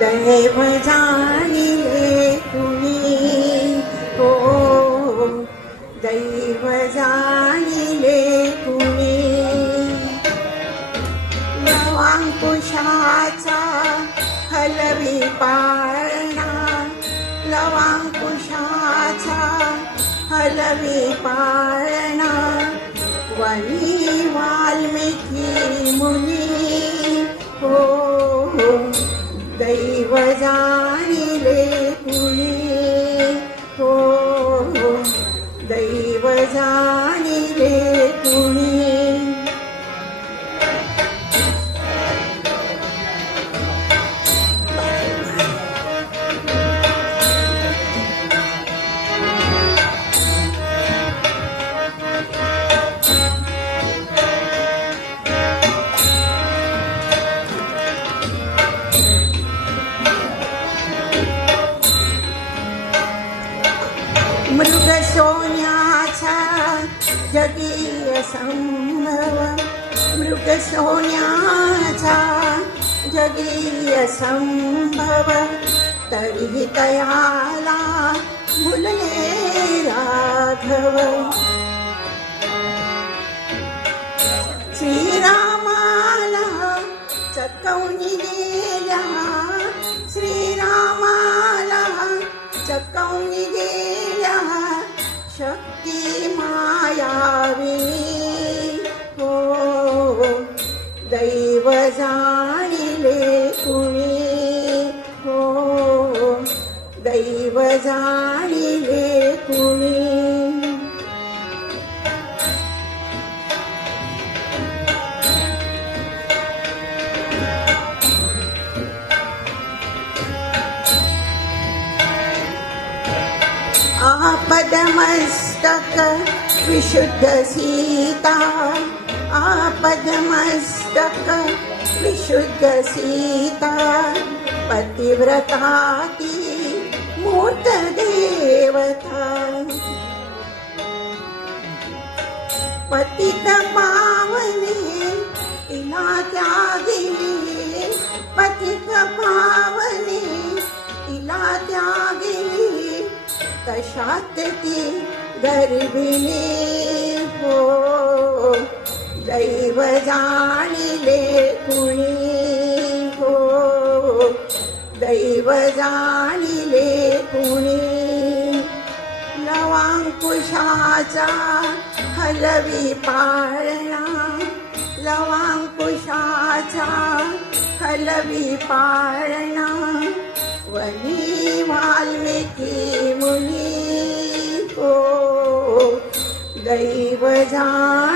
दैव जाणिले कुणी हो, दैव जाणिले कुणी. लवांकुशाचा हलवी पाळणा, लवांकुशाचा हलवी पाळणा, वनी वाल्मिकी मुनी हो, दैव जाणिले कुणी हो, दैव जाणिले कुणी. मृग सोन्याचा जगीय संभव, मृग सोन्याचा जगीय संभव, तरी तयाला भुलले राघव. श्रीरामाला चकवणी गेल्या, श्रीरामाला चकवणी गेल्या, शक्ती मायावी हो, दैव जाणिले कुणी हो, दैव जाणिले कुणी. आपदमस्तक विशुद्ध सीता, आपदमस्तक विशुद्ध सीता, पतिव्रता ती मूर्त देवता. पतित पावने तिला त्यागिली, पतित पावने तिला त्यागिली, तशात ती गर्भिणी हो, दैव जाणिले कुणी हो, दैव जाणिले कुणी. लवांकुशाचा हलवी पाळणा, लवांकुशाचा हलवी पाळणा, वनी वाल्मिकी मुनी हो, दैव जाणिले